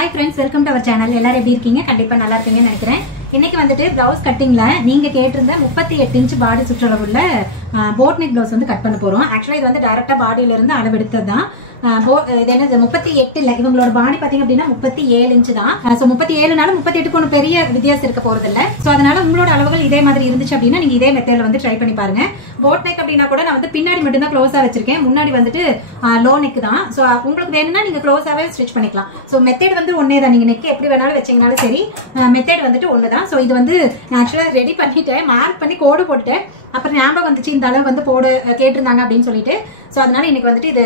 Hi friends, welcome to our channel. எல்லாரும் எப்படி இருக்கீங்க? கண்டிப்பா நல்லா இருப்பீங்கன்னு நினைக்கிறேன். இன்னைக்கு வந்துட்டு ப்ளவுஸ் கட்டிங்ல நீங்க கேட்டிருந்த 38 இன்ச் பாடி சுற்றளவுள்ள போட் நெக் ப்ளவுஸ் வந்து கட் பண்ண போறோம். ஆக்சுவலா இது வந்து டைரக்டா பாடியில இருந்து அளவு எடுத்ததுதான். இது என்னது 38 இல்ல, இவங்களோட பாடி பாத்தீங்க அப்படின்னா 37 இன்ச் தான். சோ 37னால 38க்கு ஒன்றும் பெரிய வித்தியாசம் இருக்க போறது இல்ல. சோ அதனால உங்களோட அளவுகள் இதே மாதிரி இருந்துச்சு அப்படின்னா நீங்க இதே மெத்தட்ல வந்து ட்ரை பண்ணி பாருங்க. போட் நெக் அப்படின்னா கூட நான் வந்து பின்னாடி மட்டும் தான் க்ளோஸா வச்சிருக்கேன், முன்னாடி வந்துட்டு லோ நெக் தான். சோ உங்களுக்கு வேணும்னா நீங்க க்ளோஸாவே ஸ்டிச் பண்ணிக்கலாம். சோ மெத்தட் வந்து ஒன்னே தான், நீங்க நெக் எப்படி வேணாலும் வச்சீங்கனாலும் சரி, மெத்தட் வந்துட்டு ஒண்ணுதான். சோ இது வந்து நான் ஆக்சுவலா ரெடி பண்ணிட்டேன், மார்க் பண்ணி கோடு போட்டுட்டேன். அப்புறம் ஞாபகம் வந்துச்சு இந்த அளவு வந்து போடு கேட்டிருந்தாங்க அப்படின்னு சொல்லிட்டு. சோ அதனால இன்னைக்கு வந்துட்டு இது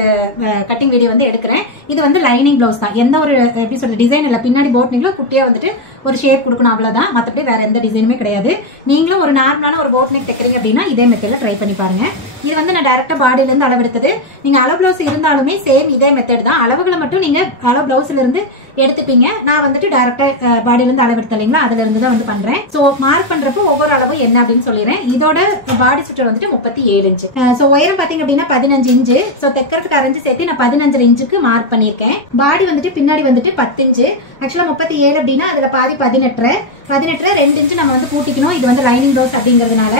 கட்டிங் வீடியோ வந்து எடுக்கிறேன். இது வந்து லைனிங் பிளவுஸ் தான், எந்த ஒரு எப்படி சொல்ற டிசைன் இல்ல. பின்னாடி போட் நெக்ல குட்டியா வந்துட்டு ஒரு ஷேப் கொடுக்கணும், அவ்வளவுதான். மற்றபடி வேற எந்த டிசைனுமே கிடையாது. நீங்களும் ஒரு நார்மலான ஒரு போட் நெக் தைக்கிறீங்க அப்படின்னா இதே மெத்தட்ல ட்ரை பண்ணி பாருங்க. இது வந்து நான் டைரக்டா பாடியில இருந்து அளவு எடுத்தது. நீங்க அளவு பிளவுஸ் இருந்தாலுமே சேம் இதே மெத்தட் தான். அளவுகளை மட்டும் நீங்க அளவு பிளவுஸ்ல இருந்து எடுத்துப்பீங்க. நான் வந்துட்டு டைரக்டா பாடியில இருந்து அளவு எடுத்த இல்லைங்களா, அதுல இருந்து தான் வந்து பண்றேன். சோ மார்க் பண்றப்போ ஒவ்வொரு அளவும் என்ன அப்படின்னு சொல்லிடுறேன். இதோட பாடி சுற்று வந்துட்டு 37 இன்ச். சோ உயரம் பாத்தீங்க அப்படின்னா 15 இன்ச். சோ தைக்கிறதுக்கு அரைஞ்சு சேர்த்து நான் 15 இன்ச்சுக்கு மார்க் பண்ணிருக்கேன். பாடி வந்துட்டு பின்னாடி வந்துட்டு 10 இன்ச். ஆக்சுவலா 37 அப்படின்னா அதுல பாதி 18 2 இன்ச் நம்ம வந்து கூட்டிக்கணும். இது வந்து லைனிங் பிளவுஸ் அப்படிங்கறதுனால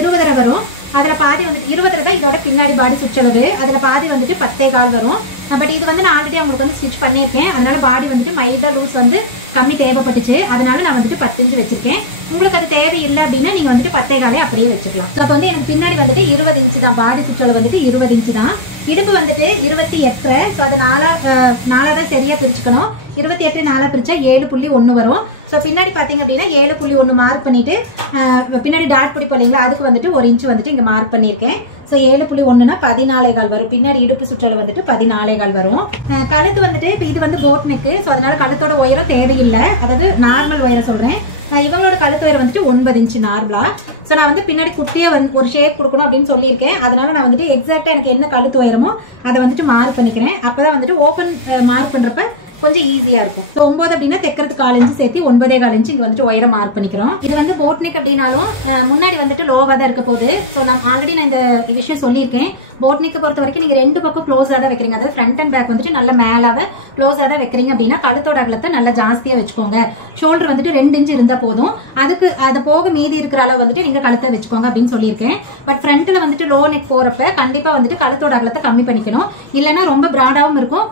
20 வரும். அதுல பாதி வந்துட்டு 20 தான் இதோட பின்னாடி பாடி சுற்றளவு. அதுல பாதி வந்துட்டு 10.25 வரும். பட் இது வந்து நான் ஆல்ரெடி அவங்களுக்கு வந்து ஸ்டிச் பண்ணியிருக்கேன். அதனால பாடி வந்துட்டு மைல்டா லூஸ் வந்து கம்மி தேவைப்பட்டுச்சு, அதனால நான் வந்துட்டு 10 இன்ச் வச்சிருக்கேன். உங்களுக்கு அது தேவையில்லை அப்படின்னா நீங்க வந்துட்டு 10.25 அப்படியே வச்சுக்கலாம். அப்ப வந்து எனக்கு பின்னாடி வந்துட்டு 20 இன்ச் தான், பாடி சுற்றளவு வந்துட்டு 20 இன்ச் தான். இடுப்பு வந்துட்டு 28. ஸோ அதை நாலா தான் சரியா பிரிச்சுக்கணும். 28 4 பிரிச்சா 7.1 வரும். ஸோ பின்னாடி பாத்தீங்க அப்படின்னா 7.1 மார்க் பண்ணிட்டு பின்னாடி டாட் பிடிப்போம் இல்லைங்களா, அதுக்கு வந்துட்டு 1 இன்ச் வந்துட்டு இங்க மார்க் பண்ணிருக்கேன். ஸோ 7.1னா 14.25 வரும். பின்னாடி இடுப்பு சுற்றளவு வந்துட்டு 14.25 வரும். கழுத்து வந்துட்டு இப்போ இது வந்து போட் நெக்கு. ஸோ அதனால கழுத்தோட உயரம் தேவையில்லை, அதாவது நார்மல் உயரம் சொல்றேன். இவங்களோட கழுத்து உயரம் வந்துட்டு 9 இன்ச் நார்மலா. ஸோ நான் வந்து பின்னாடி குட்டியா வந்து ஒரு ஷேப் கொடுக்கணும் அப்படின்னு சொல்லியிருக்கேன். அதனால நான் வந்துட்டு எக்ஸாக்டா எனக்கு என்ன கழுத்து உயரமோ அதை வந்துட்டு மார்க் பண்ணிக்கிறேன். அப்பதான் வந்துட்டு ஓப்பன் மார்க் பண்றப்ப கொஞ்சம் ஈஸியா இருக்கும். ஸோ 9 அப்படின்னா தைக்கிறதுக்கு 4 இன்ச் சேர்த்து 9.25 இன்ச் இங்க வந்துட்டு உயரம் மார்க் பண்ணிக்கிறோம். இது வந்து போட் நெக் அப்படின்னாலும் முன்னாடி வந்துட்டு லோவா தான் இருக்க போகுது. ஸோ நான் ஆல்ரெடி நான் இந்த விஷயம் சொல்லியிருக்கேன். போட் நெக் பொறுத்த வரைக்கும் நீங்க ரெண்டு பக்கம் க்ளோஸா தான் வைக்கிறீங்க, அதாவது ஃப்ரண்ட் அண்ட் பேக் வந்துட்டு நல்ல மேலாக க்ளோஸா தான் வைக்கிறீங்க அப்படின்னா கழுத்தோட அகலத்தை நல்லா ஜாஸ்தியா வச்சுக்கோங்க. ஷோல்டர் வந்துட்டு 2 இன்ச் இருந்தா போதும். அதுக்கு அது போக மீதி இருக்கிற அளவு வந்துட்டு நீங்க கழுத்தை வச்சுக்கோங்க அப்படின்னு சொல்லியிருக்கேன். பட் ஃப்ரண்ட்ல வந்துட்டு லோ நெக் போறப்ப கண்டிப்பா வந்துட்டு கழுத்தோட அகலத்தை கம்மி பண்ணிக்கணும். இல்லைன்னா ரொம்ப பிராடாவும் இருக்கும்,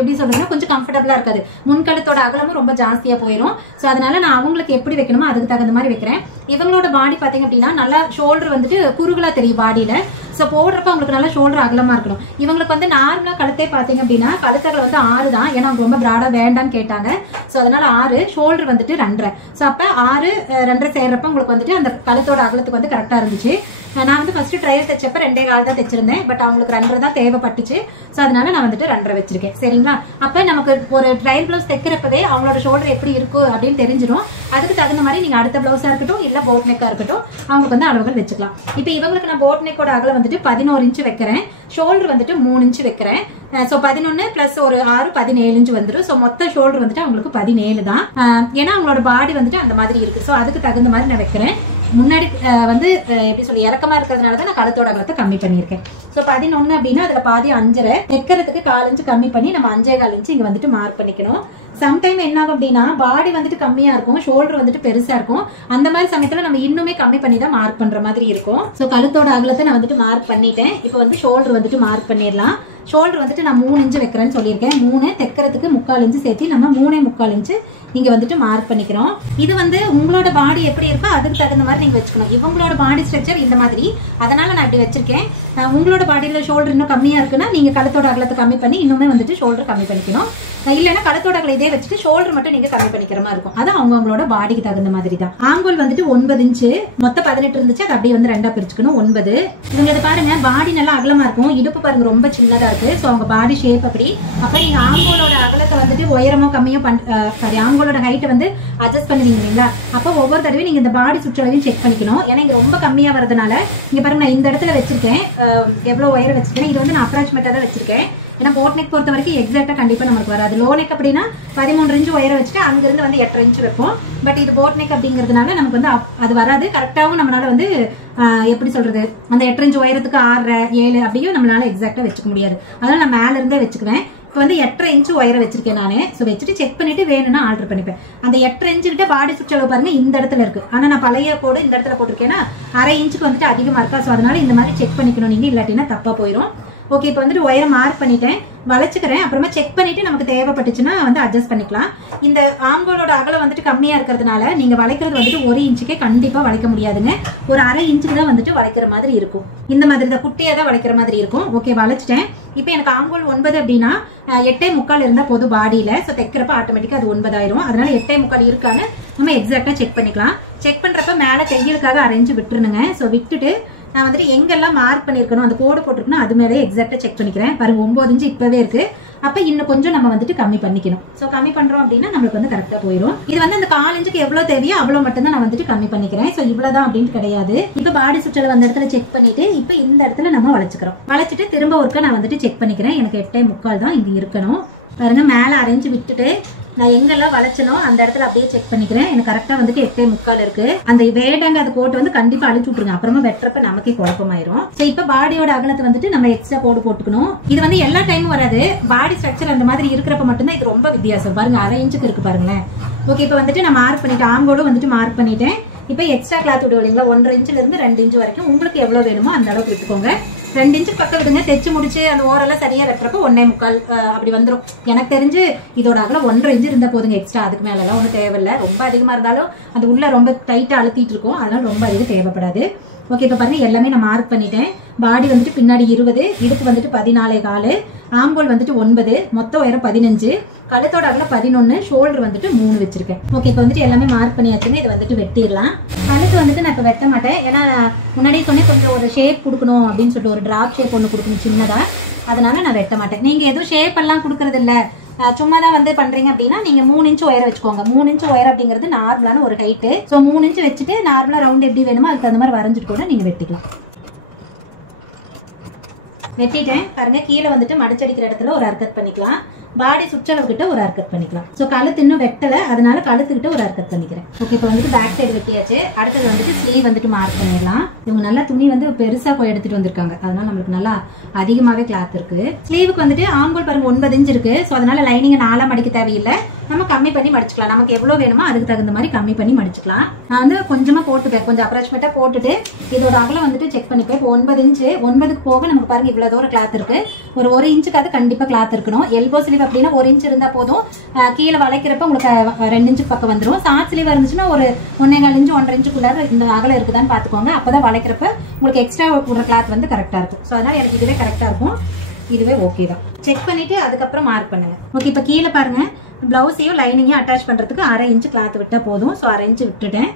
எப்படி சொல்றதுன்னா கொஞ்சம் கம்ஃபர்டபிளா இருக்காது. முன்கழுத்தோட அகலமும் ரொம்ப ஜாஸ்தியா போயிடும். சோ அதனால நான் அவங்களுக்கு எப்படி வைக்கணுமோ அதுக்கு தகுந்த மாதிரி வைக்கிறேன். இவங்களோட பாடி பாத்தீங்க அப்படின்னா நல்லா ஷோல்டர் வந்துட்டு குறுகலா தெரியும் பாடியில. சோ போடுறப்ப அவங்களுக்கு நல்லா ஷோல்டர் அகலமா இருக்கணும். இவங்களுக்கு வந்து நார்மலா கழுத்தே பாத்தீங்க அப்படின்னா கழுத்தகல வந்து 6 தான், ஏன்னா அவங்க ரொம்ப பிராடா வேண்டான்னு கேட்டாங்க. சோ அதனால 6, ஷோல்டர் வந்துட்டு 2.5. சோ அப்ப 6 2.5 சேர்றப்ப உங்களுக்கு வந்துட்டு அந்த கழுத்தோட அகலத்துக்கு வந்து கரெக்டா இருந்துச்சு. நான் வந்து ஃபர்ஸ்ட் ட்ரையல் தைச்சப்ப 2.25 தான் தைச்சிருந்தேன். பட் அவங்களுக்கு 2.5 தான் தேவைப்பட்டுச்சு. சோ அதனால நான் வந்துட்டு 2.5 வச்சிருக்கேன். சரிங்களா? அப்ப நமக்கு ஒரு ட்ரையல் பிளவுஸ் தைக்கிறப்பவே அவங்களோட ஷோல்டர் எப்படி இருக்கும் அப்படின்னு தெரிஞ்சிடும். அதுக்கு தகுந்த மாதிரி நீங்க அடுத்த பிளவுஸா இருக்கட்டும் இல்ல போட் நெக்கா இருக்கட்டும் அவங்களுக்கு வந்து அளவுகள் வச்சுக்கலாம். இப்ப இவங்களுக்கு நான் போட் நெக்கோட அகலம் வந்துட்டு 11 இன்ச் வைக்கிறேன். ஷோல்டர் வந்துட்டு 3 இன்ச் வைக்கிறேன். சோ 11 பிளஸ் ஒரு 6 17 இன்ச் வந்துடும். சோ மொத்த ஷோல்டர் வந்துட்டு அவங்களுக்கு 17 தான். ஏன்னா அவங்களோட பாடி வந்துட்டு அந்த மாதிரி இருக்கு. சோ அதுக்கு தகுந்த மாதிரி நான் வைக்கிறேன். முன்னாடி வந்து எப்படி சொல்லி இறக்கமா இருக்கிறதுனால தான் நான் கழுத்தோட அகலத்தை கம்மி பண்ணியிருக்கேன். சோ 11 அப்படின்னா அதுல பாதி 5.5 தைக்கிறதுக்கு 4 இன்ச் கம்மி பண்ணி நம்ம 5.25 இன்ச் இங்க வந்துட்டு மார்க் பண்ணிக்கணும். சம்டைம் என்ன ஆகும் அப்படின்னா பாடி வந்துட்டு கம்மியா இருக்கும், ஷோல்டர் வந்துட்டு பெருசா இருக்கும். அந்த மாதிரி சமயத்துல நம்ம இன்னுமே கம்மி பண்ணி தான் மார்க் பண்ற மாதிரி இருக்கும். சோ கழுத்தோட அகலத்தை நான் வந்துட்டு மார்க் பண்ணிட்டேன். இப்போ வந்து ஷோல்டர் வந்துட்டு மார்க் பண்ணிடலாம். ஷோல்டர் வந்துட்டு நான் 3 இன்ச் வைக்கிறேன்னு சொல்லியிருக்கேன். 3 தைக்கிறதுக்கு 3/4 இன்ச் சேர்த்து நம்ம 3.25 இன்ச் இங்க வந்துட்டு மார்க் பண்ணிக்கிறோம். இது வந்து உங்களோட பாடி எப்படி இருக்கோ அதுக்கு தகுந்த மாதிரி நீங்க வச்சுக்கணும். இவங்களோட பாடி ஸ்ட்ரக்சர் இந்த மாதிரி, அதனால நான் இப்படி வச்சிருக்கேன். உங்களோட பாடியில ஷோல்டர் இன்னும் கம்மியா இருக்குன்னா நீங்க கழுத்தோட அகலத்தை கம்மி பண்ணி இன்னுமே வந்துட்டு ஷோல்டர் கம்மி பண்ணிக்கணும். இல்லைன்னா கழுத்தோட அகலம் இதே வச்சுட்டு ஷோல்டர் மட்டும் நீங்க கம்மி பண்ணிக்கிற மாதிரி இருக்கும். அது அவங்களோட பாடிக்கு தகுந்த மாதிரி தான். ஆங்கோல் வந்துட்டு 9 இன்ச், மொத்தம் 18 இருந்துச்சு, அது அப்படியே வந்து 2 பிரிச்சுக்கணும் 9. இவங்க இதை பாருங்க, பாடி நல்லா அகலமா இருக்கும், இடுப்பு பாருங்க ரொம்ப சின்னதா இருக்கு. சோ அவங்க பாடி ஷேப் அப்படி. அப்ப நீங்க ஆங்கோலோட அகலத்தை வந்துட்டு உயரமோ கம்மியோ ஆங்கோலோட ஹைட்டை வந்து அட்ஜஸ்ட் பண்ணுவீங்க இல்லைங்களா, அப்போ ஒவ்வொரு தடவையும் நீங்க இந்த பாடி சுற்றளவையும் செக் பண்ணிக்கணும். ஏன்னா இங்க ரொம்ப கம்மியா வரதுனால இங்க பாருங்க நான் இந்த இடத்துல வச்சிருக்கேன், எவ்வளவு உயரம் வச்சிருக்கேன். இது வந்து நான் அப்ராக்சிமேட்டா தான் வச்சிருக்கேன். ஏன்னா போட் நெக் பொறுத்த வரைக்கும் எக்ஸாக்டா கண்டிப்பா நமக்கு வராது. லோ நெக் அப்படின்னா 13 இன்ச் உயரம் வச்சுட்டு அங்கிருந்து வந்து 8.5 இன்ச் வைப்போம். பட் இது போட் நெக் அப்படிங்கிறதுனால நமக்கு வந்து அது வராது. கரெக்டாவும் நம்மளால வந்து எப்படி சொல்றது, அந்த 8.5 இன்ச் உயரத்துக்கு 6 7 அப்படியும் நம்மளால எக்ஸாக்டா வச்சுக்க முடியாது. அதனால நான் மேல இருந்தே வச்சுக்குவேன். இப்போ வந்து 8.5 இன்ச் உயரம் வச்சிருக்கேன் நானு. ஸோ வச்சுட்டு செக் பண்ணிட்டு வேணும்னா ஆல்டர் பண்ணிப்பேன். அந்த 8.5 இன்ச்சு கிட்ட பாடி சுற்றளவு பாருங்க இந்த இடத்துல இருக்கு. ஆனா நான் பழைய கோடு இந்த இடத்துல போட்டிருக்கேன்னா 1/2 இன்ச்சுக்கு வந்துட்டு அதிகமா இருக்கா. ஸோ அதனால இந்த மாதிரி செக் பண்ணிக்கணும் நீங்க, இல்லாட்டினா தப்பா போயிடும். ஓகே, இப்போ வந்துட்டு உயரம் மார்க் பண்ணிட்டேன், வளைச்சுக்கிறேன். அப்புறமா செக் பண்ணிட்டு நமக்கு தேவைப்பட்டுச்சுன்னா வந்து அட்ஜஸ்ட் பண்ணிக்கலாம். இந்த ஆம்கோலோட அகலம் வந்துட்டு கம்மியா இருக்கிறதுனால நீங்க வளைக்கிறது வந்துட்டு 1 இன்ச்சுக்கே கண்டிப்பா வளைக்க முடியாதுங்க. ஒரு 1/2 இன்ச்சுக்கு தான் வந்துட்டு வளைக்கிற மாதிரி இருக்கும். இந்த மாதிரி தான் குட்டியா தான் வளைக்கிற மாதிரி இருக்கும். ஓகே, வளைச்சிட்டேன். இப்போ எனக்கு ஆம்கோல் 9 அப்படின்னா 8.75 இருந்தா போதும் பாடியில. ஸோ தைக்கிறப்ப ஆட்டோமேட்டிக்கா அது 9 ஆயிரும். அதனால 8.75 இருக்கான்னு நம்ம எக்ஸாக்டா செக் பண்ணிக்கலாம். செக் பண்றப்ப மேல தையலுக்காக அரைஞ்சு விட்டுருணுங்க. ஸோ விட்டுட்டு நான் வந்துட்டு எங்கெல்லாம் மார்க் பண்ணிருக்கணும் அந்த கோடு போட்டுருக்கணும் அது மேலே எக்ஸாக்டா செக் பண்ணிக்கிறேன். பாருங்க 9 இன்ச்சு இப்பவே இருக்கு. அப்ப இன்னும் கொஞ்சம் நம்ம வந்துட்டு கம்மி பண்ணிக்கணும். சோ கம்மி பண்றோம் அப்படின்னா நம்மளுக்கு வந்து கரெக்டா போயிடும். இது வந்து அந்த 1/4 இன்ச்சுக்கு எவ்வளவு தேவையோ அவ்வளவு மட்டும் தான் நான் வந்துட்டு கம்மி பண்ணிக்கிறேன். சோ இவ்வளவுதான் அப்படின்னு கிடையாது. இப்ப பாடி சுற்றளவு அந்த இடத்துல செக் பண்ணிட்டு இப்ப இந்த இடத்துல நம்ம வளைச்சுக்கிறோம். வளைச்சிட்டு திரும்ப ஒருக்க நான் வந்துட்டு செக் பண்ணிக்கிறேன். எனக்கு 8.75 தான் இங்க இருக்கணும். பாருங்க மேல அரைஞ்சு விட்டுட்டு நான் எங்கெல்லாம் வளைச்சனோ அந்த இடத்துல அப்படியே செக் பண்ணிக்கிறேன். எனக்கு கரெக்டா வந்துட்டு 8.75 இருக்கு. அந்த வேடாங்க அந்த கோட்டை வந்து கண்டிப்பா அழிச்சு விட்டுருங்க, அப்புறமா வெட்டுறப்ப நமக்கே குழப்பமாயிரும். சோ இப்ப பாடியோட அகலத்தை வந்துட்டு நம்ம எக்ஸ்ட்ரா கோடு போட்டுக்கணும். இது வந்து எல்லா டைமும் வராது. பாடி ஸ்ட்ரக்சர் அந்த மாதிரி இருக்கிறப்ப மட்டும்தான் இது ரொம்ப வித்தியாசம். பாருங்க 1/2 இன்ச்சுக்கு இருக்கு பாருங்களேன். ஓகே, இப்ப வந்துட்டு நான் மார்க் பண்ணிட்டேன், ஆம்கோடும் வந்துட்டு மார்க் பண்ணிட்டேன். இப்ப எக்ஸ்ட்ரா கிளாத் விடுவோம் இல்லைங்களா, 1.5 இன்ச்ல இருந்து 2 இன்ச் வரைக்கும் உங்களுக்கு எவ்வளவு வேணுமோ அந்த அளவுக்கு விட்டுக்கோங்க. 2 இன்ச்சு பக்கம் விடுங்க. தைச்சு முடிச்சு அந்த ஓரெல்லாம் சரியா வெட்டுறப்ப 1.25 அப்படி வந்துடும். எனக்கு தெரிஞ்சு இதோட அகலம் 1.5 இன்ச்சு இருந்தா போதுங்க. எக்ஸ்ட்ரா அதுக்கு மேல எல்லாம் ஒன்றும் தேவையில்லை. ரொம்ப அதிகமா இருந்தாலும் அது உள்ள ரொம்ப டைட்டா அழுத்திட்டு இருக்கும், அதனால ரொம்ப அதிகம் தேவைப்படாது. ஓகே, இப்ப பாருங்க எல்லாமே நான் மார்க் பண்ணிட்டேன். பாடி வந்துட்டு பின்னாடி 20, இடுப்பு வந்துட்டு 14.25, ஆம்போல் வந்துட்டு 9, மொத்த உயரம் 15, கழுத்தோட அகலம் 11, ஷோல்டர் வந்துட்டு 3 வச்சிருக்கேன். ஓகே, இப்போ வந்துட்டு எல்லாமே மார்க் பண்ணியாச்சுன்னு இதை வந்துட்டு வெட்டிடலாம். கழுத்து வந்துட்டு நான் இப்போ வெட்ட மாட்டேன், ஏன்னா முன்னாடியே சொன்னேன் கொஞ்சம் ஒரு ஷேப் கொடுக்கணும் அப்படின்னு சொல்லிட்டு ஒரு டிராப் ஷேப் ஒன்று கொடுக்கணும் சின்னதா, அதனால நான் வெட்ட மாட்டேன். நீங்க எதுவும் ஷேப் எல்லாம் கொடுக்கறது இல்லை, சும்மா தான் வந்து பண்றீங்க அப்படின்னா நீங்க 3 இன்ச் உயரம் வச்சுக்கோங்க. 3 இன்ச் உயரம் அப்படிங்கிறது நார்மலான ஒரு ஹைட்டு. ஸோ 3 இன்ச் வச்சுட்டு நார்மலா ரவுண்ட் எப்படி வேணுமோ அதுக்கு அந்த மாதிரி வரைஞ்சிட்டு கூட நீங்க வெட்டிக்கலாம். வெட்டிட்டேன் பாருங்க. கீழே வந்துட்டு மடிச்சடிக்கிற இடத்துல ஒரு அர்க்கட் பண்ணிக்கலாம். பாடி சுற்றளவு கிட்ட ஒரு அர்க்கட் பண்ணிக்கலாம். ஸோ கழுத்து இன்னும் வெட்டல, அதனால கழுத்துக்கிட்ட ஒரு அர்க்கட் பண்ணிக்கிறேன். ஓகே, இப்போ வந்துட்டு பேக் சைடு வெட்டியாச்சு. அடுத்தது வந்துட்டு ஸ்லீவ் வந்துட்டு மார்க் பண்ணிடலாம். இவங்க நல்லா துணி வந்து பெருசா போய் எடுத்துட்டு வந்திருக்காங்க, அதனால நம்மளுக்கு நல்லா அதிகமாவே கிளாத் இருக்கு. ஸ்லீவுக்கு வந்துட்டு ஆம்போல் பாருங்க 9 இன்ச் இருக்கு. ஸோ அதனால லைனிங் 4 மடிக்க தேவையில்லை, நம்ம கம்மி பண்ணி மடிச்சுக்கலாம். நமக்கு எவ்வளவு வேணுமோ அதுக்கு தகுந்த மாதிரி கம்மி பண்ணி மடிச்சுக்கலாம். நான் வந்து கொஞ்சமா போட்டுப்பேன், கொஞ்சம் அப்ராக்சிமேட்டா போட்டுட்டு இதோட அகலம் வந்துட்டு செக் பண்ணிப்பேன். இப்போ 9 இன்ச்சு, 9க்கு போக நமக்கு பாருங்க இவ்வளவு தூரம் கிளாத் இருக்கு. ஒரு 1 இன்ச்சுக்காவது கண்டிப்பா கிளாத் இருக்கணும். எல்போ ஸ்லீவ் அப்படின்னா 1 இன்ச் இருந்தா போதும். கீழே வளைக்கிறப்ப உங்களுக்கு 2 இன்ச்சு பக்கம் வந்துடும். ஷார்ட் ஸ்லீவ் இருந்துச்சுன்னா ஒரு 1.25 இன்ச்சு 1.5 இன்ச்சுக்குள்ள இந்த அகலம் இருக்குதான்னு பாத்துக்கோங்க. அப்பதான் வளைக்கிறப்ப உங்களுக்கு எக்ஸ்ட்ரா போடுற கிளாத் வந்து கரெக்டா இருக்கும். ஸோ அதனால எனக்கு இதுவே கரெக்டா இருக்கும், இதுவே ஓகே தான். செக் பண்ணிட்டு அதுக்கப்புறம் மார்க் பண்ணுங்க. ஓகே, இப்போ கீழே பாருங்க பிளவுஸையும் லைனிங்கையும் அட்டாச் பண்றதுக்கு 1/2 இன்ச்சு கிளாத் விட்டா போதும். ஸோ 1/2 இன்ச்சு விட்டுட்டேன்.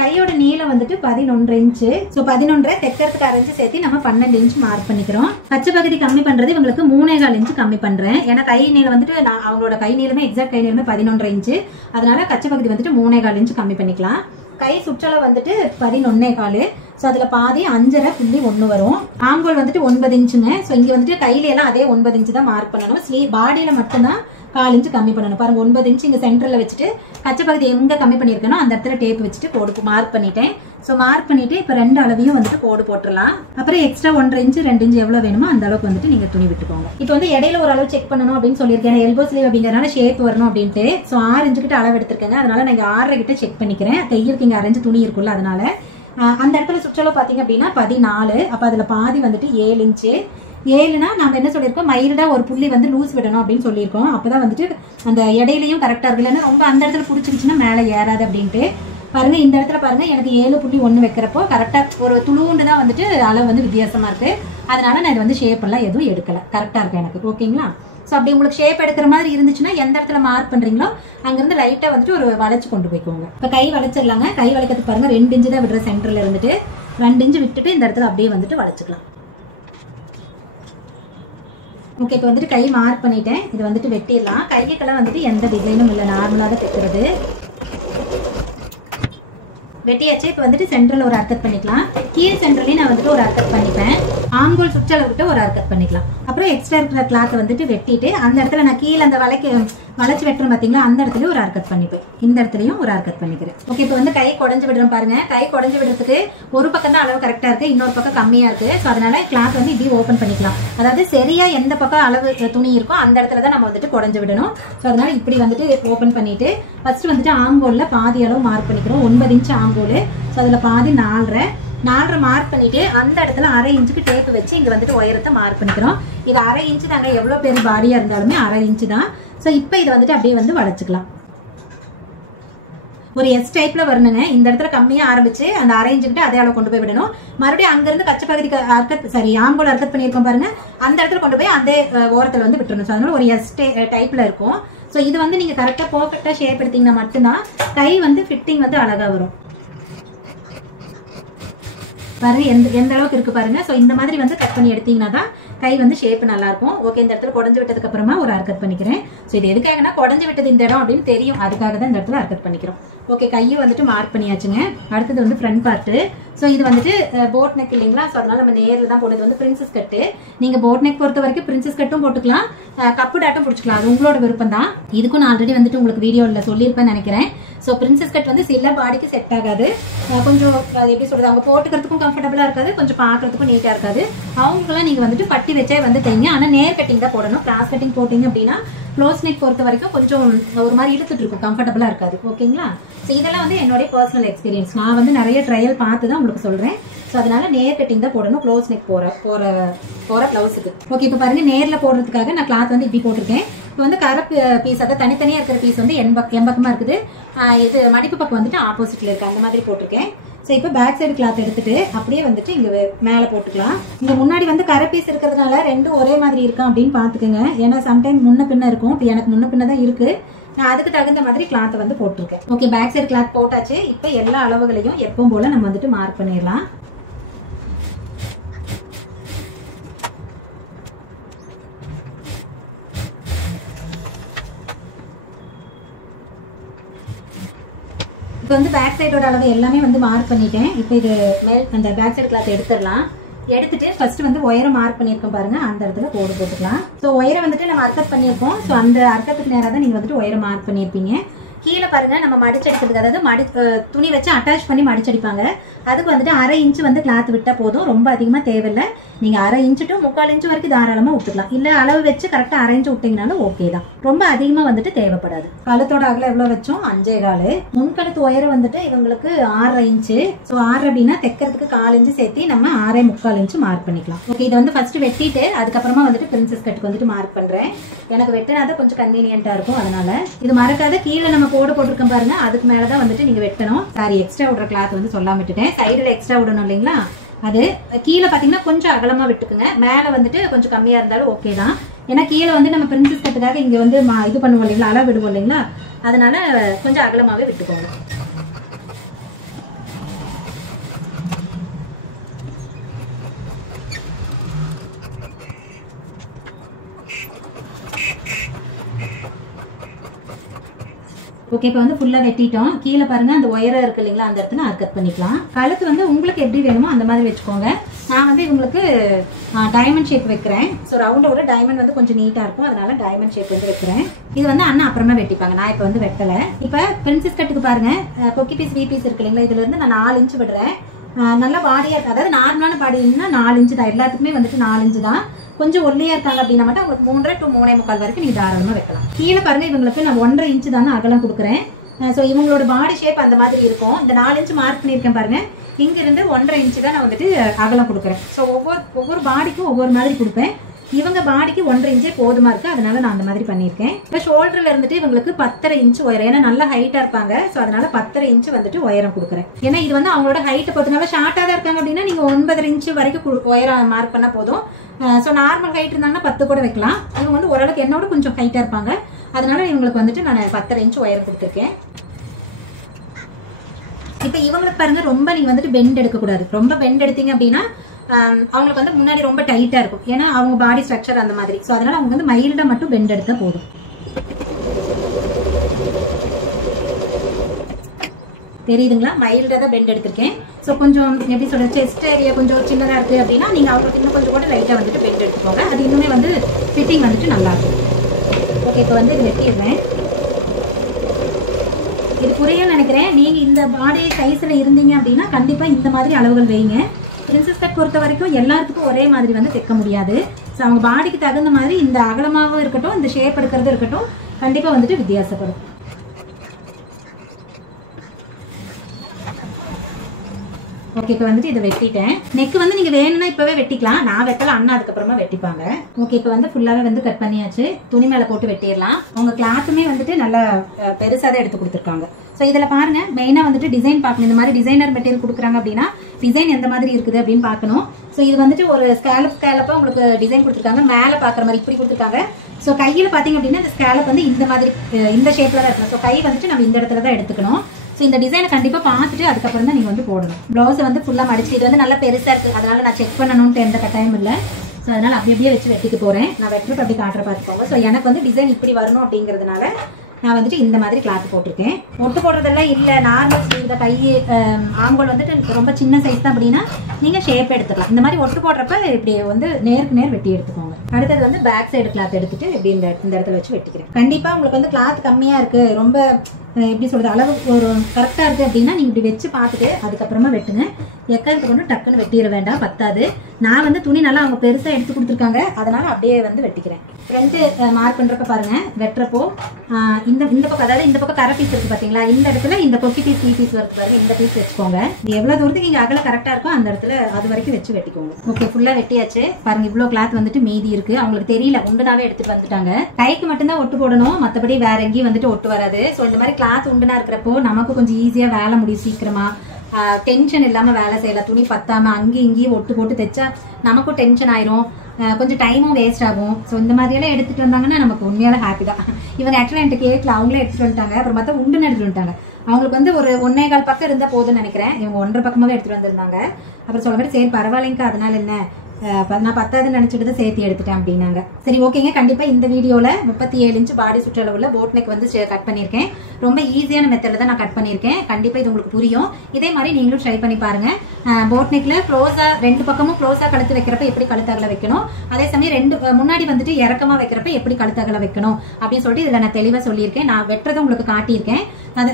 கையோட நீளம் வந்துட்டு 11 இன்ச்சு. ஸோ 11 தைக்கிறதுக்கு 1/2 இன்ச்சு சேர்த்து நம்ம 12 இன்ச்சு மார்க் பண்ணிக்கிறோம். பச்சை பகுதி கம்மி பண்றது இவங்களுக்கு 3.25 இன்ச்சு கம்மி பண்றேன். ஏன்னா கை நீளம் வந்துட்டு நான் அவங்களோட கை நீளமே எக்ஸாக்ட் கை நீளமே 11 இன்ச்சு, அதனால கச்சை பகுதி வந்துட்டு 3.25 இன்ச்சு கம்மி பண்ணிக்கலாம். கை சுற்றளவு வந்துட்டு 11.25. ஸோ அதுல பாதி 5.5.1 வரும். ஆம்போல் வந்துட்டு 9 இன்ச்சுங்க. ஸோ இங்க வந்துட்டு கையில எல்லாம் அதே 9 இன்ச்சு தான் மார்க் பண்ணணும். ஸ்லீவ் பாடியில மட்டும்தான் 4 இன்ச்சு கம்மி பண்ணணும். பாருங்க 9 இன்ச்சு இங்க சென்டர்ல வச்சுட்டு கச்சை பகுதி எங்க கம்மி பண்ணிருக்கனோ அந்த இடத்துல டேப் வச்சுட்டு கோடு மார்க் பண்ணிட்டேன். ஸோ மார்க் பண்ணிட்டு இப்போ 2 அளவையும் வந்துட்டு கோடு போட்டுடலாம். அப்புறம் எக்ஸ்ட்ரா 1.5 இன்ச்சு 2 இன்ச்சு எவ்வளவு வேணுமோ அந்த அளவுக்கு வந்துட்டு நீங்க துணி விட்டுக்கோங்க. இப்போ வந்து இடையில ஒரு அளவு செக் பண்ணணும் அப்படின்னு சொல்லியிருக்கேன். எல்போ ஸ்லீவ் அப்படிங்கறதுனால ஷேப் வரணும் அப்படின்ட்டு. ஸோ 6 இன்ச்சு கிட்ட அளவு எடுத்திருக்கேங்க, அதனால நான் 6.5 கிட்ட செக் பண்ணிக்கிறேன். தையலுக்கு இங்க அரைஞ்சு துணி இருக்குல்ல, அதனால அந்த இடத்துல சுற்றளவு பாத்தீங்க அப்படின்னா 14. அப்ப அதுல பாதி வந்துட்டு 7 இன்ச்சு. 7னா நம்ம என்ன சொல்லியிருக்கோம், மைல்டா ஒரு புள்ளி வந்து லூஸ் விடணும் அப்படின்னு சொல்லியிருக்கோம். அப்பதான் வந்துட்டு அந்த இடையிலையும் கரெக்டா இருக்கு, இல்லைன்னா ரொம்ப அந்த இடத்துல பிடிச்சிருச்சுன்னா மேலே ஏறாது அப்படின்ட்டு. பாருங்க இந்த இடத்துல பாருங்க எனக்கு 7.1 வைக்கிறப்போ கரெக்டா ஒரு துளுண்டு தான் வந்துட்டு அளவு வந்து வித்தியாசமா இருக்கு. அதனால நான் இது வந்து ஷேப் எல்லாம் எதுவும் எடுக்கல, கரெக்டா இருக்கு எனக்கு. ஓகேங்களா? ஸோ அப்படி உங்களுக்கு ஷேப் எடுக்கிற மாதிரி இருந்துச்சுன்னா எந்த இடத்துல மார்க் பண்றீங்களோ அங்கிருந்து லைட்டா வந்துட்டு ஒரு வளைச்சு கொண்டு போய்க்கோங்க. இப்போ கை வளைச்சிடலாங்க. கை வளைக்கிறதுக்கு பாருங்க 2 இன்ச்சு தான் விடுற, சென்டர்ல இருந்துட்டு 2 இன்ச்சு விட்டுட்டு இந்த இடத்துல அப்படியே வந்துட்டு வளைச்சுக்கலாம். ஓகே, இப்போ வந்துட்டு கை மார்க் பண்ணிட்டேன். இது வந்துட்டு வெட்டிடலாம். கையக்கெல்லாம் வந்துட்டு எந்த டிசைனும் இல்லை, நார்மலாக தான் தைக்கிறது. வெட்டியாச்சு. இப்போ வந்துட்டு சென்டரில் ஒரு அர்க்கட் பண்ணிக்கலாம். கீழ் சென்டர்லையும் நான் வந்துட்டு ஒரு அர்க்கட் பண்ணிப்பேன். ஆம்போல் சுற்றளவு கிட்ட ஒரு அர்க்கட் பண்ணிக்கலாம். அப்புறம் எக்ஸ்ட்ரா இருக்கிற கிளாத்தை வந்துட்டு வெட்டிட்டு அந்த இடத்துல நான் கீழே அந்த வளைச்சு வெட்டுறோம் பாத்தீங்களா, அந்த இடத்துல ஒரு ஆர் கட் பண்ணிப்பேன், இந்த இடத்துலயும் ஒரு ஆர் கட் பண்ணிக்கிறேன். ஓகே, இப்போ வந்து கை குடஞ்சு விடுறோம் பாருங்க. கை குடஞ்சு விடுறதுக்கு ஒரு பக்கம் தான் அளவு கரெக்டா இருக்கு, இன்னொரு பக்கம் கம்மியா இருக்கு. ஸோ அதனால கிளாத் வந்து இப்படி ஓப்பன் பண்ணிக்கலாம். அதாவது சரியா எந்த பக்கம் அளவு துணி இருக்கோ அந்த இடத்துல தான் நம்ம வந்துட்டு குடஞ்சு விடணும். ஸோ அதனால இப்படி வந்துட்டு ஓப்பன் பண்ணிட்டு ஃபர்ஸ்ட் வந்துட்டு ஆம்போல்ல பாதி அளவு மார்க் பண்ணிக்கிறோம். 9 இன்ச் ஆம்போல். ஸோ அதுல பாதி 4.5 மார்க் பண்ணிட்டு அந்த இடத்துல 1/2 இன்ச்சுக்கு டேப் வச்சு இங்க வந்துட்டு உயரத்தை மார்க் பண்ணிக்கிறோம். இது 1/2 இன்ச்சு தாங்க, எவ்வளவு பெரிய பாடியா இருந்தாலுமே 1/2 இன்ச்சு தான். ஸோ இப்போ இதை வந்துட்டு அப்படியே வந்து வளைச்சுக்கலாம். ஒரு எஸ் டைப்ல வரணுங்க. இந்த இடத்துல கம்மியா ஆரம்பிச்சு அந்த 1/2 இன்ச்சுக்கிட்ட அதே அளவு கொண்டு போய் விடணும். மறுபடியும் அங்க இருந்து கச்ச பகுதிக்கு ஆம்போல் அர்க்கத் பண்ணியிருக்கோம் பாருங்க, அந்த இடத்துல கொண்டு போய் அதே ஓரத்துல வந்து விட்டுறணும். ஸோ அதனால ஒரு எஸ் டைப்ல இருக்கும். ஸோ இது வந்து நீங்க கரெக்டா பர்ஃபெக்டா ஷேப் எடுத்தீங்கன்னா மட்டும்தான் கை வந்து ஃபிட்டிங் வந்து அழகா வரும். பாருங்க எந்த அளவுக்கு இருக்கு பாருங்க. ஸோ இந்த மாதிரி வந்து கட் பண்ணி எடுத்தீங்கன்னா தான் கை வந்து ஷேப் நல்லா இருக்கும். ஓகே, இந்த இடத்துல குடஞ்சு விட்டதுக்கு அப்புறமா ஒரு ஆர் கட் பண்ணிக்கிறேன். ஸோ இது எதுக்காகனா குடஞ்சு விட்டது இந்த இடம் அப்படின்னு தெரியும், அதுக்காக தான் இந்த இடத்துல ஆர் கட் பண்ணிக்கிறோம். ஓகே, கையை வந்துட்டு மார்க் பண்ணியாச்சுங்க. அடுத்தது வந்து ஃப்ரண்ட் பார்ட்டு. ஸோ இது வந்துட்டு போட் நெக் இல்லைங்களா, ஸோ அதனால நம்ம நேரில் தான் போடுறது வந்து பிரின்சஸ் கட்டு. நீங்க போட் நெக் பொறுத்த வரைக்கும் பிரின்சஸ் கட்டும் போட்டுக்கலாம், கப்பு டாட்டும் பிடிச்சிக்கலாம், அது உங்களோட விருப்பம் தான். இதுக்கும் நான் ஆல்ரெடி வந்துட்டு உங்களுக்கு வீடியோவில் சொல்லியிருப்பேன்னு நினைக்கிறேன். ஸோ பிரின்சஸ் கட் வந்து சில பாடிக்கு செட் ஆகாது, கொஞ்சம் எப்படி சொல்றது, அவங்க போட்டுக்கிறதுக்கும் கம்ஃபர்டபுளா இருக்காது, கொஞ்சம் பார்க்கறதுக்கும் நீட்டா இருக்காது. அவங்களுக்குலாம் நீங்க வந்துட்டு பட்டி வச்சே வந்து தைங்க. ஆனா நேர் கட்டிங் தான் போடணும். கிராஸ் கட்டிங் போட்டீங்க அப்படின்னா க்ளோஸ் நெக் பொறுத்த வரைக்கும் கொஞ்சம் ஒரு மாதிரி இழுத்துட்டு இருக்கும், கம்ஃபர்டபுளா இருக்காது. ஓகேங்களா, ஸோ இதெல்லாம் வந்து என்னோட பர்சனல் எக்ஸ்பீரியன்ஸ். நான் வந்து நிறைய ட்ரையல் பார்த்து தான் உங்களுக்கு சொல்றேன். ஸோ அதனால நேர் கட்டிங் தான் போடணும் க்ளோஸ் நெக் போற பிளவுஸுக்கு. ஓகே, இப்போ பாருங்க நேர்ல போடுறதுக்காக நான் கிளாத் வந்து இப்படி போட்டிருக்கேன். இப்போ வந்து கரப்பு பீஸ், அதாவது தனித்தனியா இருக்கிற பீஸ் வந்து எம்பக்கமா இருக்குது, இது மடிப்பு பக்கம் வந்துட்டு ஆப்போசிட்ல இருக்கு, அந்த மாதிரி போட்டிருக்கேன். ஸோ இப்போ பேக் சைடு கிளாத் எடுத்துட்டு அப்படியே வந்துட்டு இங்க மேல போட்டுக்கலாம். இங்க முன்னாடி வந்து கரை பீஸ் இருக்கிறதுனால ரெண்டும் ஒரே மாதிரி இருக்கும் அப்படின்னு பாத்துக்கோங்க. ஏன்னா சம்டைம் முன்ன பின்ன இருக்கும். இப்போ எனக்கு முன்ன பின்ன தான் இருக்கு, நான் அதுக்கு தகுந்த மாதிரி கிளாத்தை வந்து போட்டிருக்கேன். ஓகே, பேக் சைடு கிளாத் போட்டாச்சு. இப்போ எல்லா அளவுகளையும் எப்பவும் போல நம்ம வந்துட்டு மார்க் பண்ணிடலாம். இப்போ வந்து பேக் சைடோட அளவு எல்லாமே வந்து மார்க் பண்ணிட்டேன். இப்போ இது மேல் அந்த பேக் சைடு கிளாத் எடுத்துடலாம். எடுத்துட்டு ஃபர்ஸ்ட் வந்து ஒயரை மார்க் பண்ணியிருக்கோம் பாருங்க, அந்த இடத்துல கோடு போட்டுக்கலாம். ஸோ ஒயரை வந்துட்டு நம்ம அர்க்கத் பண்ணியிருக்கோம். ஸோ அந்த அர்க்கத்துக்கு நேராக தான் நீங்க வந்துட்டு ஒயரை மார்க் பண்ணியிருப்பீங்க. கீழே பாருங்க நம்ம மடிச்சடிக்கிறதுக்கு, அதாவது துணி வச்சு அட்டாச் பண்ணி மடிச்சடிப்பாங்க, அதுக்கு வந்துட்டு 1/2 இன்ச்சு வந்து கிளாத் விட்டா போதும், ரொம்ப அதிகமா தேவையில்லை. நீங்க 1/2 இன்ச்சு டு 3/4 இன்ச்சு வரைக்கும் தாராளமா விட்டுக்கலாம். இல்ல அளவு வச்சு கரெக்டா 1/2 இன்ச்சு விட்டீங்கனாலும் ஓகே தான், ரொம்ப அதிகமா வந்துட்டு தேவைப்படாது. கழுத்தோட அகலம் எவ்வளவு வச்சோம், 5.25. முன்கழுத்து உயரம் வந்துட்டு இவங்களுக்கு 6.5 இன்ச்சு. ஸோ 6 அப்படின்னா தைக்கிறதுக்கு 1/4 இன்ச்சு சேர்த்து நம்ம 6.75 இன்ச்சு மார்க் பண்ணிக்கலாம். ஓகே, இதை வந்து ஃபர்ஸ்ட் வெட்டிட்டு அதுக்கப்புறமா வந்துட்டு பிரின்சஸ் கட்டுக்கு வந்துட்டு மார்க் பண்றேன். எனக்கு வெட்டினாதான் கொஞ்சம் கன்வீனியன்டா இருக்கும், அதனால இது மறக்காத. கீழே நம்ம கோடு போட்டிருக்கோம் பாருங்க, அதுக்கு மேலதான் வந்துட்டு நீங்க வெட்டணும். சாரி, எக்ஸ்ட்ரா விடுற கிளாத் வந்து சொல்லாம விட்டுட்டேன். சைடுல எக்ஸ்ட்ரா விடணும் இல்லைங்களா, அது கீழே பாத்தீங்கன்னா கொஞ்சம் அகலமா விட்டுக்குங்க. மேல வந்துட்டு கொஞ்சம் கம்மியா இருந்தாலும் ஓகே தான். ஏன்னா கீழே வந்து நம்ம பிரின்சஸ் கட்டுக்காக இங்க வந்து இது பண்ணுவோம் இல்லைங்களா, அளவு விடுவோம் இல்லைங்களா, அதனால கொஞ்சம் அகலமாவே விட்டுக்கோங்க. ஓகே, இப்போ வந்து ஃபுல்லா வெட்டிட்டோம். கீழே பாருங்க அந்த ஒயரம் இருக்கு இல்லைங்களா, அந்த இடத்துல அர்க்கத் பண்ணிக்கலாம். கழுத்து வந்து உங்களுக்கு எப்படி வேணுமோ அந்த மாதிரி வச்சுக்கோங்க. நான் வந்து இவங்களுக்கு டைமண்ட் ஷேப் வைக்கிறேன். ஸோ ரவுண்டோட டைமண்ட் வந்து கொஞ்சம் நீட்டா இருக்கும், அதனால டைமண்ட் ஷேப் வந்து வைக்கிறேன். இது வந்து அண்ணா அப்புறமா வெட்டிப்பாங்க, நான் இப்போ வந்து வெட்டலை. இப்போ பிரின்சஸ் கட்டுக்கு பாருங்க, கொக்கி பீஸ் வி பீஸ் இருக்கு இல்லைங்களா, இதுல இருந்து நான் 4 இன்ச்சு விடுறேன். நல்லா பாடியா இருக்கு, அதாவது நார்மலான பாடினா 4 இன்ச்சு தான், எல்லாத்துக்குமே வந்துட்டு 4 இன்ச்சு தான். கொஞ்சம் ஒல்லியா இருக்காங்க அப்படின்னா மட்டும் உங்களுக்கு 3.5 to 3.25 வரைக்கும் நீங்க தாராளமா வைக்கலாம். கீழே பாருங்க, இவங்களுக்கு நான் 1.5 இன்ச்சு தானே அகலம் கொடுக்குறேன். ஸோ இவங்களோட பாடி ஷேப் அந்த மாதிரி இருக்கும். இந்த 4 இன்ச்சு மார்க் பண்ணியிருக்கேன் பாருங்க, இங்க இருந்து 1.5 இன்ச்சு தான் நான் வந்துட்டு அகலம் கொடுக்குறேன். ஸோ ஒவ்வொரு பாடிக்கும் ஒவ்வொரு மாதிரி கொடுப்பேன். இவங்க பாடிக்கு 1.5 இன்ச்சே போதுமா இருக்கு, அதனால நான் அந்த மாதிரி பண்ணியிருக்கேன். இப்போ ஷோல்டர்ல இருந்துட்டு இவங்களுக்கு 10.5 இன்ச்சு உயரம், ஏன்னா நல்லா ஹைட்டா இருப்பாங்க. ஸோ அதனால 10.5 இன்ச்சு வந்துட்டு உயரம் கொடுக்குறேன். ஏன்னா இது வந்து அவங்களோட ஹைட்டை பொறுத்தனால ஷார்ட்டா தான் இருக்காங்க அப்படின்னா நீங்க 9.5 இன்ச்சு வரைக்கும் உயரம் மார்க் பண்ணா போதும். ஸோ நார்மல் ஹைட் இருந்தாங்கன்னா 10 கூட வைக்கலாம். இவங்க வந்து ஓரளவுக்கு என்னோட கொஞ்சம் ஹைட்டா இருப்பாங்க, அதனால இவங்களுக்கு வந்துட்டு நான் 10.5 இன்ச்சு உயரம் கொடுத்துருக்கேன். இப்ப இவங்களுக்கு பாருங்க, ரொம்ப நீங்க வந்துட்டு பெண்ட் எடுக்க கூடாது. ரொம்ப பெண்ட் எடுத்தீங்க அப்படின்னா அவங்களுக்கு வந்து முன்னாடி ரொம்ப டைட்டா இருக்கும், ஏன்னா அவங்க பாடி ஸ்ட்ரக்சர் அந்த மாதிரி. ஸோ அதனால அவங்க வந்து மைல்டா மட்டும் பெண்ட் எடுத்தா போதும். தெரியுதுங்களா, மைல்டா தான் பெண்ட் எடுத்திருக்கேன். ஸோ கொஞ்சம் எப்படி சொல்றது, செஸ்ட் ஏரியா கொஞ்சம் சின்னதா இருக்கு அப்படின்னா நீங்க அவங்களுக்கு இன்னும் கொஞ்சம் கூட லைட்டா வந்துட்டு பெண்ட் எடுத்துக்கோங்க, அது இன்னுமே வந்து ஃபிட்டிங் வந்துட்டு நல்லா இருக்கும். ஓகே, இப்போ வந்து வெட்டிடுறேன். இது புரியும் நினைக்கிறேன். நீங்கள் இந்த பாடி சைஸில் இருந்தீங்க அப்படின்னா கண்டிப்பாக இந்த மாதிரி அளவுகள் வைங்க. பிரின்சஸ் கட் பொறுத்த வரைக்கும் எல்லாத்துக்கும் ஒரே மாதிரி வந்து தைக்க முடியாது. ஸோ அவங்க பாடிக்கு தகுந்த மாதிரி இந்த அகலமாகவும் இருக்கட்டும், இந்த ஷேப் எடுக்கிறதும் இருக்கட்டும், கண்டிப்பாக வந்துட்டு வித்தியாசப்படும். ஓகே, இப்போ வந்துட்டு இதை வெட்டிட்டேன். நெக் வந்து நீங்கள் வேணும்னா இப்போவே வெட்டிக்கலாம். நான் வெட்டலாம், அண்ணா அதுக்கப்புறமா வெட்டிப்பாங்க. ஓகே, இப்போ வந்து ஃபுல்லாகவே வந்து கட் பண்ணியாச்சு. துணி மேலே போட்டு வெட்டிடலாம். அவங்க கிளாத்துமே வந்துட்டு நல்லா பெருசாக தான் எடுத்து கொடுத்துருக்காங்க. ஸோ இதில் பாருங்க, மெயினாக வந்துட்டு டிசைன் பார்க்கணும். இந்த மாதிரி டிசைனர் மெட்டீரியல் கொடுக்குறாங்க அப்படின்னா டிசைன் எந்த மாதிரி இருக்குது அப்படின்னு பார்க்கணும். ஸோ இது வந்துட்டு ஒரு ஸ்கேலப்பாக உங்களுக்கு டிசைன் கொடுத்துருக்காங்க. மேலே பார்க்குற மாதிரி இப்படி கொடுத்துருக்காங்க. ஸோ கையில் பார்த்தீங்க அப்படின்னா இந்த ஸ்கேலப் வந்து இந்த மாதிரி இந்த ஷேப்பில் தான் இருக்கணும். ஸோ கை வந்துட்டு நம்ம இந்த இடத்துல தான் எடுத்துக்கணும். ஸோ இந்த டிசைனை கண்டிப்பாக பார்த்துட்டு அதுக்கப்புறம் தான் நீங்கள் வந்து போடணும். ப்ளவுஸை வந்து ஃபுல்லாக மடிச்சு, இது வந்து நல்லா பெருசாக இருக்குது, அதனால் நான் செக் பண்ணணும்ட்டு எந்த கட்டாயம் இல்லை. ஸோ அதனால் அப்படியே வச்சு வெட்டிக்க போகிறேன். நான் வெட்டுறப்ப அப்படி காட்டுற பார்த்துக்கோங்க. ஸோ எனக்கு வந்து டிசைன் இப்படி வரணும் அப்படிங்கிறதுனால நான் வந்துட்டு இந்த மாதிரி கிளாத் போட்டிருக்கேன். ஒட்டு போடுறதெல்லாம் இல்லை, நார்மல் ஸ்லீவ் தான். கை ஆங்கோல் வந்துட்டு ரொம்ப சின்ன சைஸ் தான் அப்படின்னா நீங்கள் ஷேப் எடுத்துக்கலாம். இந்த மாதிரி ஒட்டு போடுறப்ப இப்படி வந்து நேருக்கு நேர் வெட்டி எடுத்துக்கோங்க. அடுத்தது வந்து பேக் சைடு கிளாத் எடுத்துட்டு இப்படி இந்த இடத்துல வச்சு வெட்டிக்கிறேன். கண்டிப்பாக உங்களுக்கு வந்து கிளாத் கம்மியாக இருக்குது, ரொம்ப எப்படி சொல்கிறது, அளவு ஒரு கரெக்டாக இருக்குது அப்படின்னா நீங்கள் இப்படி வச்சு பார்த்துட்டு அதுக்கப்புறமா வெட்டுங்க. எக்காரத்தை கொண்டு டக்குன்னு வெட்டிட வேண்டாம், பத்தாது. நான் வந்து துணி நல்லா அவங்க பெருசாக எடுத்து கொடுத்துருக்காங்க, அதனால் அப்படியே வந்து வெட்டிக்கிறேன். ஃப்ரண்ட் மார்க் பண்ணுறப்ப பாருங்கள், வெட்டுறப்போ இந்த பக்கம், அதாவது இந்த பக்கம் கரை பீஸ் இருக்குது பார்த்தீங்களா, இந்த இடத்துல இந்த கொக்கி பீஸ் பீஸ் வருது பாருங்க, இந்த பீஸ் வச்சுக்கோங்க. எவ்வளோ தூரத்துக்கு இங்கே அகல கரெக்டாக இருக்கும் அந்த இடத்துல அது வரைக்கும் வச்சு வெட்டிக்கோங்க. ஓகே, ஃபுல்லாக வெட்டியாச்சு. பாருங்க, இவ்வளோ கிளாத் வந்துட்டு மீதி இருக்குது. அவங்களுக்கு தெரியல, உண்டுனாவே எடுத்துகிட்டு வந்துட்டாங்க. கைக்கு மட்டும்தான் ஒட்டு போடணும், மற்றபடி வேற எங்கேயும் வந்துட்டு ஒட்டு வராது. ஸோ இந்த மாதிரி கிளாத் உண்டுனா இருக்கிறப்போ நமக்கு கொஞ்சம் ஈஸியாக வேலை முடியும், சீக்கிரமாக டென்ஷன் இல்லாமல் வேலை செய்யலாம். துணி பத்தாமல் அங்கேயும் இங்கேயும் ஒட்டு போட்டு தைச்சா நமக்கும் டென்ஷன் ஆயிரும், கொஞ்சம் டைமும் வேஸ்ட் ஆகும். ஸோ இந்த மாதிரியெல்லாம் எடுத்துகிட்டு வந்தாங்கன்னா நமக்கு உண்மையால ஹாப்பி தான். இவங்க ஆக்சுவலாக என்கிட்ட கேட்கல, அவங்களே எடுத்துகிட்டு வந்துட்டாங்க. அப்புறம் பார்த்தா உண்டுன்னு எடுத்துகிட்டு வந்துட்டாங்க. அவங்களுக்கு வந்து ஒரு 1.25 பக்கம் இருந்தால் போதும்னு நினைக்கிறேன். இவங்க 1.5 பக்கமாகவே எடுத்துகிட்டு வந்திருந்தாங்க. அப்புறம் சொல்ல மாதிரி சரி பரவாயில்லைங்கக்கா, அதனால என்ன, நான் 10வது நினைச்சிட்டு தான் சேர்த்து எடுத்துட்டேன் அப்படின்னாங்க. சரி ஓகேங்க, கண்டிப்பா இந்த வீடியோல 37 இன்ச் பாடி சுற்றளவுல போட் நெக் வந்து கட் பண்ணிருக்கேன். ரொம்ப ஈஸியான மெத்தட்ல தான் நான் கட் பண்ணிருக்கேன். கண்டிப்பா இது உங்களுக்கு புரியும். இதே மாதிரி நீங்களும் ட்ரை பண்ணி பாருங்க. போட் நெக்ல க்ளோஸா 2 பக்கமும் க்ளோஸா கழுத்து வைக்கிறப்ப எப்படி கழுத்தகல வைக்கணும், அதே சமயம் முன்னாடி வந்துட்டு இறக்கமா வைக்கிறப்ப எப்படி கழுத்தகல வைக்கணும் அப்படின்னு சொல்லிட்டு இதுல நான் தெளிவா சொல்லியிருக்கேன். நான் வெட்டுறதை உங்களுக்கு காட்டியிருக்கேன். அது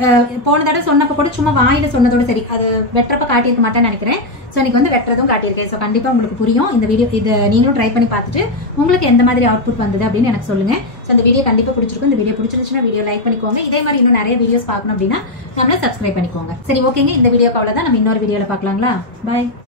போன தடவை சொன்னப்ப கூட சும்மா வாயில சொன்னதோட சரி, அது வெட்டுறப்ப காட்டியிருக்க மாட்டேன்னு நினைக்கிறேன். ஸோ இன்னைக்கு வந்து வெட்டுறதும் காட்டியிருக்கேன். ஸோ கண்டிப்பா உங்களுக்கு புரியும். இந்த வீடியோ இதை நீங்களும் ட்ரை பண்ணி பார்த்துட்டு உங்களுக்கு எந்த மாதிரி அவுட்புட் வந்தது அப்படின்னு எனக்கு சொல்லுங்க. ஸோ அந்த வீடியோ கண்டிப்பா பிடிச்சிருக்கும். இந்த வீடியோ பிடிச்சிருந்துச்சுன்னா வீடியோ லைக் பண்ணிக்கோங்க. இதே மாதிரி இன்னும் நிறைய வீடியோஸ் பார்க்கணும் அப்படின்னா நம்மள சப்ஸ்கிரைப் பண்ணிக்கோங்க. சரி ஓகேங்க, இந்த வீடியோக்கு அவ்வளவுதான். நம்ம இன்னொரு வீடியோல பார்க்கலாங்களா? பாய்.